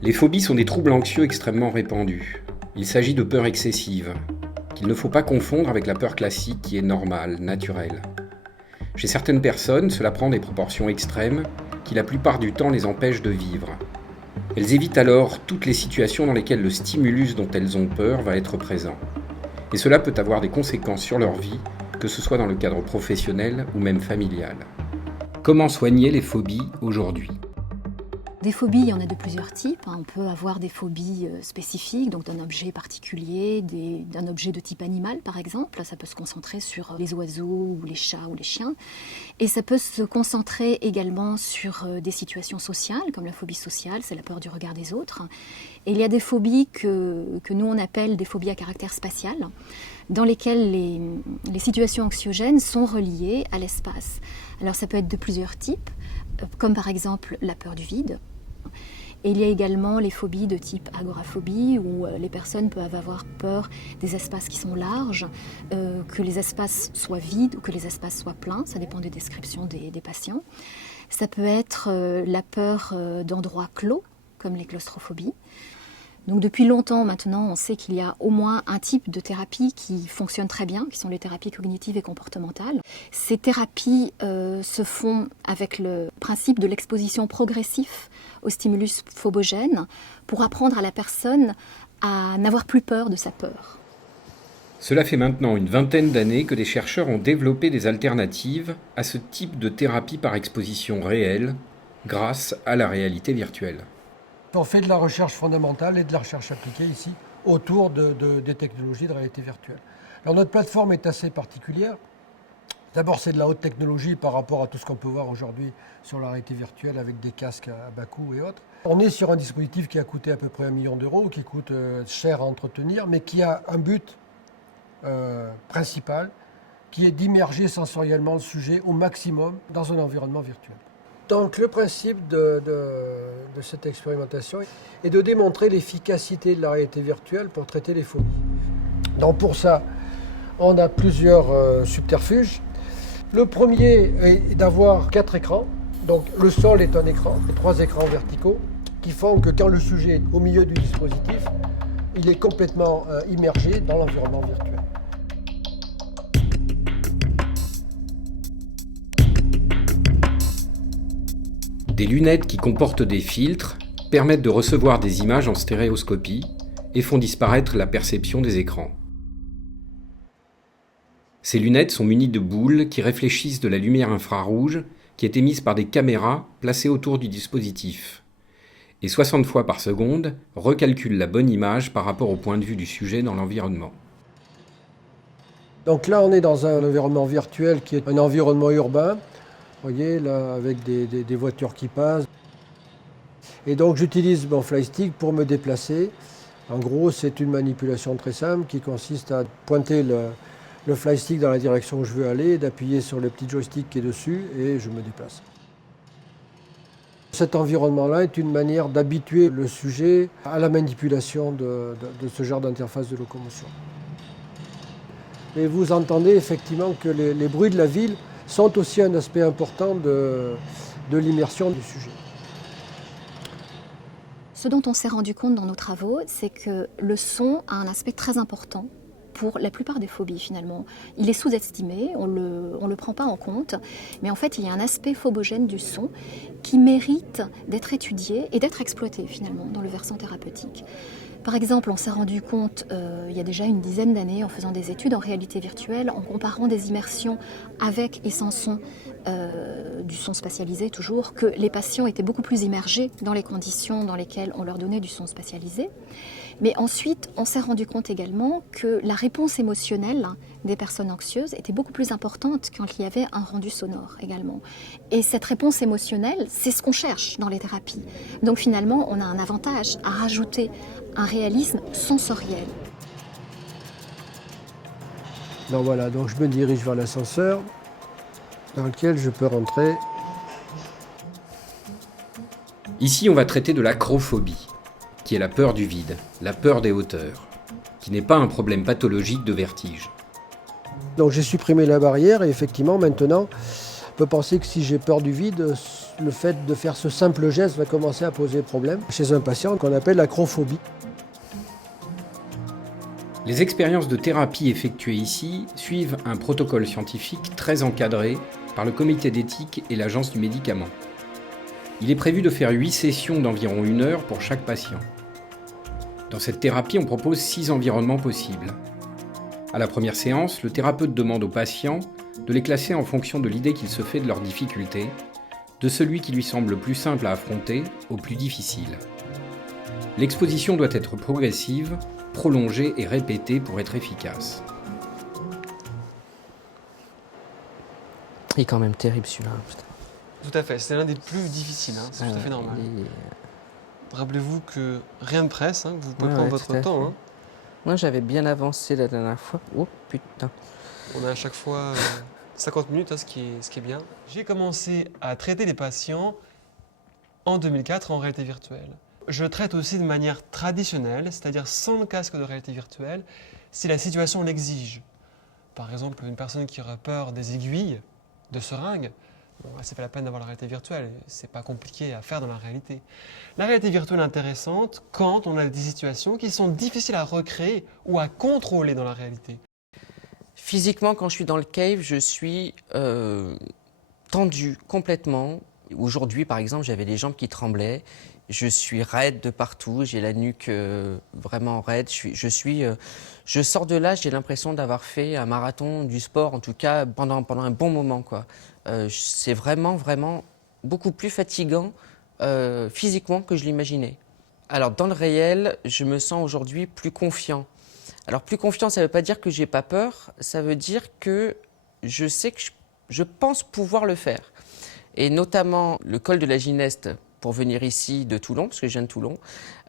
Les phobies sont des troubles anxieux extrêmement répandus. Il s'agit de peurs excessives, qu'il ne faut pas confondre avec la peur classique qui est normale, naturelle. Chez certaines personnes, cela prend des proportions extrêmes qui la plupart du temps les empêchent de vivre. Elles évitent alors toutes les situations dans lesquelles le stimulus dont elles ont peur va être présent. Et cela peut avoir des conséquences sur leur vie, que ce soit dans le cadre professionnel ou même familial. Comment soigner les phobies aujourd'hui ? Des phobies, il y en a de plusieurs types. On peut avoir des phobies spécifiques, donc d'un objet particulier, d'un objet de type animal par exemple. Ça peut se concentrer sur les oiseaux ou les chats ou les chiens. Et ça peut se concentrer également sur des situations sociales, comme la phobie sociale, c'est la peur du regard des autres. Et il y a des phobies que nous on appelle des phobies à caractère spatial, dans lesquelles les situations anxiogènes sont reliées à l'espace. Alors ça peut être de plusieurs types, comme par exemple la peur du vide. Et il y a également les phobies de type agoraphobie, où les personnes peuvent avoir peur des espaces qui sont larges, que les espaces soient vides ou que les espaces soient pleins, ça dépend des descriptions des patients. Ça peut être la peur d'endroits clos, comme les claustrophobies. Donc depuis longtemps maintenant, on sait qu'il y a au moins un type de thérapie qui fonctionne très bien, qui sont les thérapies cognitives et comportementales. Ces thérapies se font avec le principe de l'exposition progressive au stimulus phobogène pour apprendre à la personne à n'avoir plus peur de sa peur. Cela fait maintenant une vingtaine d'années que des chercheurs ont développé des alternatives à ce type de thérapie par exposition réelle grâce à la réalité virtuelle. On fait de la recherche fondamentale et de la recherche appliquée ici autour des technologies de réalité virtuelle. Alors notre plateforme est assez particulière. D'abord, c'est de la haute technologie par rapport à tout ce qu'on peut voir aujourd'hui sur la réalité virtuelle avec des casques à bas coût et autres. On est sur un dispositif qui a coûté à peu près 1 million d'euros, qui coûte cher à entretenir, mais qui a un but principal, qui est d'immerger sensoriellement le sujet au maximum dans un environnement virtuel. Donc le principe de cette expérimentation est de démontrer l'efficacité de la réalité virtuelle pour traiter les phobies. Donc pour ça, on a plusieurs subterfuges. Le premier est d'avoir 4 écrans. Donc le sol est un écran, 3 écrans verticaux, qui font que quand le sujet est au milieu du dispositif, il est complètement immergé dans l'environnement virtuel. Des lunettes qui comportent des filtres permettent de recevoir des images en stéréoscopie et font disparaître la perception des écrans. Ces lunettes sont munies de boules qui réfléchissent de la lumière infrarouge qui est émise par des caméras placées autour du dispositif. Et 60 fois par seconde recalculent la bonne image par rapport au point de vue du sujet dans l'environnement. Donc là, on est dans un environnement virtuel qui est un environnement urbain. Vous voyez, là, avec des voitures qui passent. Et donc, j'utilise mon flystick pour me déplacer. En gros, c'est une manipulation très simple qui consiste à pointer le flystick dans la direction où je veux aller, d'appuyer sur le petit joystick qui est dessus et je me déplace. Cet environnement-là est une manière d'habituer le sujet à la manipulation de ce genre d'interface de locomotion. Et vous entendez effectivement que les bruits de la ville sont aussi un aspect important de l'immersion du sujet. Ce dont on s'est rendu compte dans nos travaux, c'est que le son a un aspect très important pour la plupart des phobies finalement. Il est sous-estimé, on le prend pas en compte, mais en fait il y a un aspect phobogène du son qui mérite d'être étudié et d'être exploité finalement dans le versant thérapeutique. Par exemple, on s'est rendu compte il y a déjà une dizaine d'années en faisant des études en réalité virtuelle, en comparant des immersions avec et sans son, du son spatialisé toujours, que les patients étaient beaucoup plus immergés dans les conditions dans lesquelles on leur donnait du son spatialisé. Mais ensuite, on s'est rendu compte également que la réponse émotionnelle des personnes anxieuses était beaucoup plus importante quand il y avait un rendu sonore également. Et cette réponse émotionnelle, c'est ce qu'on cherche dans les thérapies. Donc finalement, on a un avantage à rajouter un réalisme sensoriel. Donc voilà, donc je me dirige vers l'ascenseur dans lequel je peux rentrer. Ici, on va traiter de l'acrophobie, qui est la peur du vide, la peur des hauteurs, qui n'est pas un problème pathologique de vertige. Donc j'ai supprimé la barrière et effectivement maintenant, peut penser que si j'ai peur du vide, le fait de faire ce simple geste va commencer à poser problème chez un patient qu'on appelle l'acrophobie. Les expériences de thérapie effectuées ici suivent un protocole scientifique très encadré par le comité d'éthique et l'agence du médicament. Il est prévu de faire 8 sessions d'environ 1 heure pour chaque patient. Dans cette thérapie, on propose 6 environnements possibles. À la première séance, le thérapeute demande aux patients de les classer en fonction de l'idée qu'il se fait de leurs difficultés, de celui qui lui semble le plus simple à affronter au plus difficile. L'exposition doit être progressive, prolongée et répétée pour être efficace. Il est quand même terrible celui-là. Putain. Tout à fait, c'est l'un des plus difficiles, hein. C'est tout à fait normal. Rappelez-vous que rien ne presse, hein, que vous pouvez prendre votre temps. Hein. Moi j'avais bien avancé la dernière fois. Oh putain. On a à chaque fois 50 minutes, hein, ce qui est bien. J'ai commencé à traiter les patients en 2004 en réalité virtuelle. Je traite aussi de manière traditionnelle, c'est-à-dire sans le casque de réalité virtuelle, si la situation l'exige. Par exemple, une personne qui aurait peur des aiguilles de seringue, bon, c'est pas la peine d'avoir la réalité virtuelle, c'est pas compliqué à faire dans la réalité. La réalité virtuelle est intéressante quand on a des situations qui sont difficiles à recréer ou à contrôler dans la réalité. Physiquement, quand je suis dans le cave, je suis tendu complètement. Aujourd'hui, par exemple, j'avais les jambes qui tremblaient. Je suis raide de partout, j'ai la nuque vraiment raide. Je sors de là, j'ai l'impression d'avoir fait un marathon du sport, en tout cas pendant un bon moment, quoi. C'est vraiment beaucoup plus fatigant physiquement que je l'imaginais. Alors dans le réel, je me sens aujourd'hui plus confiant. Alors plus confiant, ça ne veut pas dire que j'ai pas peur, ça veut dire que je sais que je pense pouvoir le faire. Et notamment le col de la Gineste, pour venir ici de Toulon, parce que je viens de Toulon,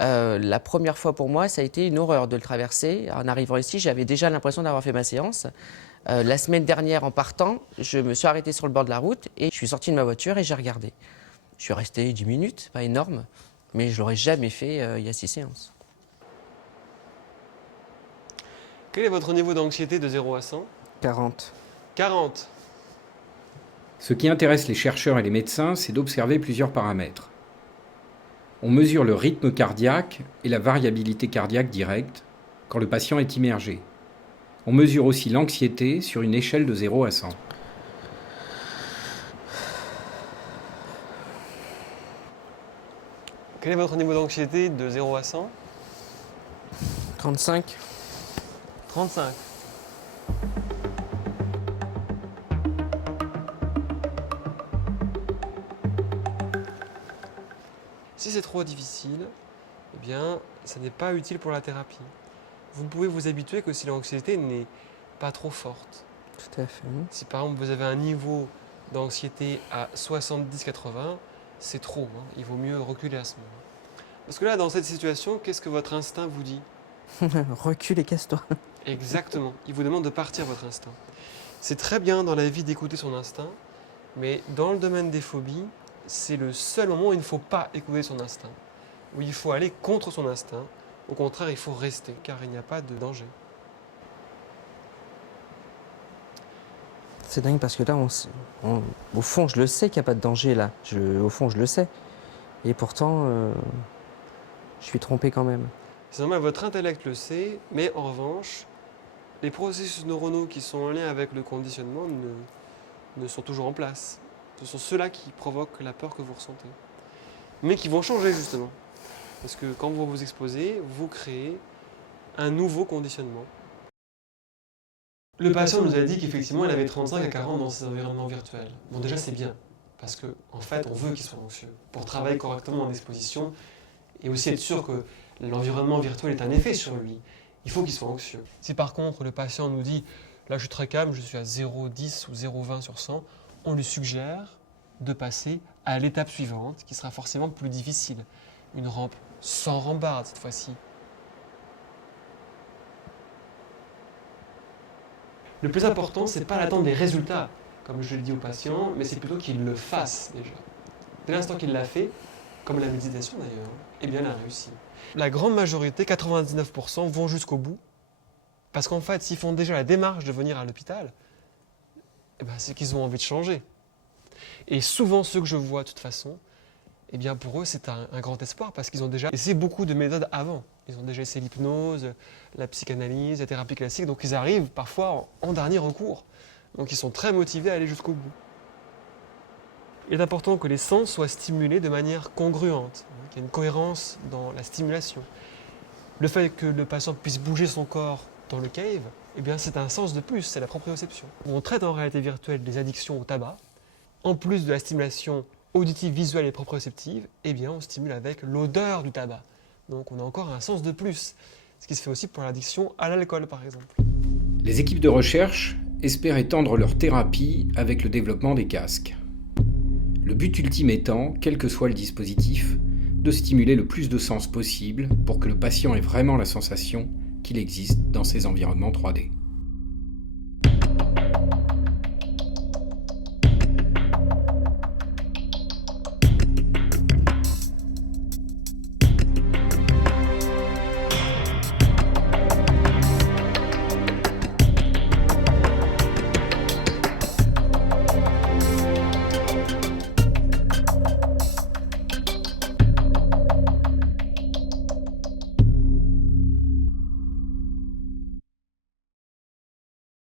la première fois pour moi, ça a été une horreur de le traverser. En arrivant ici, j'avais déjà l'impression d'avoir fait ma séance. La semaine dernière, en partant, je me suis arrêté sur le bord de la route et je suis sorti de ma voiture et j'ai regardé. Je suis resté 10 minutes, pas énorme, mais je ne l'aurais jamais fait il y a 6 séances. Quel est votre niveau d'anxiété de 0 à 100 ? 40. 40. Ce qui intéresse les chercheurs et les médecins, c'est d'observer plusieurs paramètres. On mesure le rythme cardiaque et la variabilité cardiaque directe quand le patient est immergé. On mesure aussi l'anxiété sur une échelle de 0 à 100. Quel est votre niveau d'anxiété de 0 à 100 ? 35. 35. Si c'est trop difficile, eh bien, ça n'est pas utile pour la thérapie. Vous pouvez vous habituer que si l'anxiété n'est pas trop forte. Tout à fait. Si par exemple vous avez un niveau d'anxiété à 70-80, c'est trop, hein. Il vaut mieux reculer à ce moment. Parce que là, dans cette situation, qu'est-ce que votre instinct vous dit ? Recule et casse-toi. Exactement. Il vous demande de partir votre instinct. C'est très bien dans la vie d'écouter son instinct, mais dans le domaine des phobies, c'est le seul moment où il ne faut pas écouter son instinct, où il faut aller contre son instinct. Au contraire, il faut rester, car il n'y a pas de danger. C'est dingue parce que là, au fond, je le sais qu'il n'y a pas de danger là. Au fond, je le sais. Et pourtant, je suis trompé quand même. C'est normal, votre intellect le sait, mais en revanche, les processus neuronaux qui sont en lien avec le conditionnement ne sont toujours en place. Ce sont ceux-là qui provoquent la peur que vous ressentez. Mais qui vont changer justement. Parce que quand vous vous exposez, vous créez un nouveau conditionnement. Le patient nous a dit qu'effectivement, il avait 35 à 40 dans ses environnements virtuels. Bon, déjà, c'est bien. Parce qu'en fait, on veut qu'il soit anxieux. Pour travailler correctement en exposition et aussi être sûr que l'environnement virtuel est un effet sur lui. Il faut qu'il soit anxieux. Si par contre, le patient nous dit « là, je suis très calme, je suis à 0,10 ou 0,20 sur 100 », on lui suggère de passer à l'étape suivante, qui sera forcément plus difficile. Une rampe sans rambarde cette fois-ci. Le plus important, c'est pas d'attendre des résultats, comme je le dis aux patients, mais c'est plutôt qu'il le fasse déjà. Dès l'instant qu'il l'a fait, comme la méditation d'ailleurs, eh bien, il a réussi. La grande majorité, 99%, vont jusqu'au bout, parce qu'en fait, s'ils font déjà la démarche de venir à l'hôpital, eh ben, c'est qu'ils ont envie de changer. Et souvent, ceux que je vois de toute façon, eh bien pour eux, c'est un grand espoir parce qu'ils ont déjà essayé beaucoup de méthodes avant. Ils ont déjà essayé l'hypnose, la psychanalyse, la thérapie classique, donc ils arrivent parfois en dernier recours. Donc ils sont très motivés à aller jusqu'au bout. Il est important que les sens soient stimulés de manière congruente, qu'il y ait une cohérence dans la stimulation. Le fait que le patient puisse bouger son corps dans le cave, eh bien c'est un sens de plus, c'est la proprioception. On traite en réalité virtuelle des addictions au tabac. En plus de la stimulation auditive, visuelle et proprioceptive, eh bien on stimule avec l'odeur du tabac. Donc on a encore un sens de plus, ce qui se fait aussi pour l'addiction à l'alcool par exemple. Les équipes de recherche espèrent étendre leur thérapie avec le développement des casques. Le but ultime étant, quel que soit le dispositif, de stimuler le plus de sens possible pour que le patient ait vraiment la sensation qu'il existe dans ces environnements 3D.